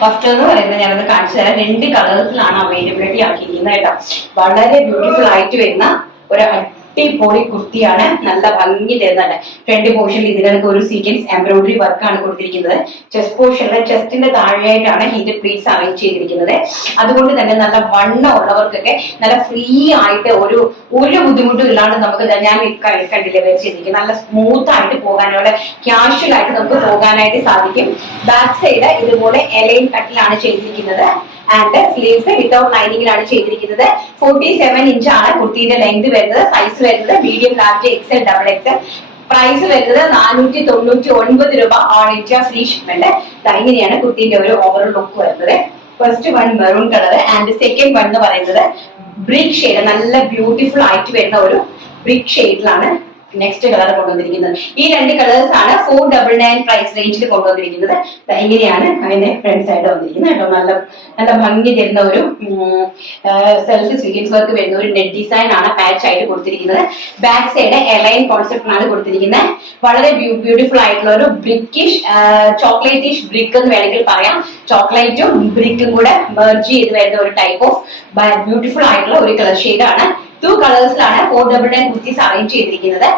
First എന്ന് പറയുന്നത് ഞാനത് കാണിച്ചു തരാം. 2 കളേഴ്സിലാണ് അവൈലബിലിറ്റി ആക്കിയിരിക്കുന്നത് കേട്ടോ. വളരെ ബ്യൂട്ടിഫുൾ ആയിട്ട് വരുന്ന ഒരു അടിപൊളി കുർത്തിയാണ്. നല്ല ഭംഗി തരുന്നുണ്ട്. ഫ്രണ്ട് പോർഷനിൽ ഇതിനകത്ത് ഒരു സീക്വൻസ് എംബ്രോയിഡറി വർക്കാണ് കൊടുത്തിരിക്കുന്നത്. ചെസ്റ്റ് പോർഷനിലെ ചെസ്റ്റിന്റെ താഴെയായിട്ടാണ് ഇത് പ്ലീറ്റ്സ് അറേഞ്ച് ചെയ്തിരിക്കുന്നത്. അതുകൊണ്ട് തന്നെ നല്ല വണ്ണം ഉള്ളവർക്കൊക്കെ നല്ല ഫ്രീ ആയിട്ട് ഒരു ബുദ്ധിമുട്ടും ഇല്ലാണ്ട് നമുക്ക് ഞാൻ കണ്ടില്ലേ വെയർ ചെയ്തിരിക്കും. നല്ല സ്മൂത്ത് ആയിട്ട് പോകാനുള്ള ക്യാഷ്വൽ ആയിട്ട് നമുക്ക് പോകാനായിട്ട് സാധിക്കും. ബാക്ക് സൈഡ് ഇതുപോലെ എലൈൻ കട്ടിലാണ് ചെയ്തിരിക്കുന്നത്. ആൻഡ് സ്ലീവ്സ് വിത്തൗട്ട് ലൈനിങ്ങിലാണ് ചെയ്തിരിക്കുന്നത്. 47 ഇഞ്ച് ആണ് കുർത്തിന്റെ ലെങ്ത് വരുന്നത്. സൈസ് വരുന്നത് medium, large, XL, double XL. Price വരുന്നത് 499 രൂപ. All India free shipment. ഇങ്ങനെയാണ് കുർത്തിന്റെ ഒരു ഓവറോൾ ലുക്ക് വരുന്നത്. First one maroon colour and second one എന്ന് പറയുന്നത് ബ്രിക്ക് ഷെയ്ഡ്. നല്ല ബ്യൂട്ടിഫുൾ ആയിട്ട് വരുന്ന ഒരു ബ്രിക്ക് ഷെയ്ഡിലാണ് നെക്സ്റ്റ് കളർ കൊണ്ടുവന്നിരിക്കുന്നത്. ഈ 2 കളേഴ്സ് ആണ് 499 പ്രൈസ് റേഞ്ചിൽ കൊണ്ടുവന്നിരിക്കുന്നത്. ഇങ്ങനെയാണ് അതിന്റെ ഫ്രണ്ട് സൈഡ് വന്നിരിക്കുന്നത് കേട്ടോ. നല്ല ഭംഗി തരുന്ന ഒരു സെൽഫ് സ്വീക്വൻസ് വർക്ക് വരുന്ന ഒരു നെറ്റ് ഡിസൈൻ ആണ് പാച്ച് ആയിട്ട് കൊടുത്തിരിക്കുന്നത്. ബാക്ക് സൈഡ് എലൈൻ കോൺസെപ്റ്റിനാണ് കൊടുത്തിരിക്കുന്നത്. വളരെ ബ്യൂട്ടിഫുൾ ആയിട്ടുള്ള ഒരു ബ്രിക്കിഷ് ചോക്ലേറ്റിഷ് ബ്രിക്ക് എന്ന് വേണമെങ്കിൽ പറയാം. ചോക്ലേറ്റും ബ്രിക്കും കൂടെ മെർജ് ചെയ്ത് വരുന്ന ഒരു ടൈപ്പ് ഓഫ് ബ്യൂട്ടിഫുൾ ആയിട്ടുള്ള ഒരു കളർ ഷെയ്ഡാണ്. 2 കളേഴ്സിലാണ് 499 കുർത്തീസ് അറേഞ്ച് ചെയ്തിരിക്കുന്നത്.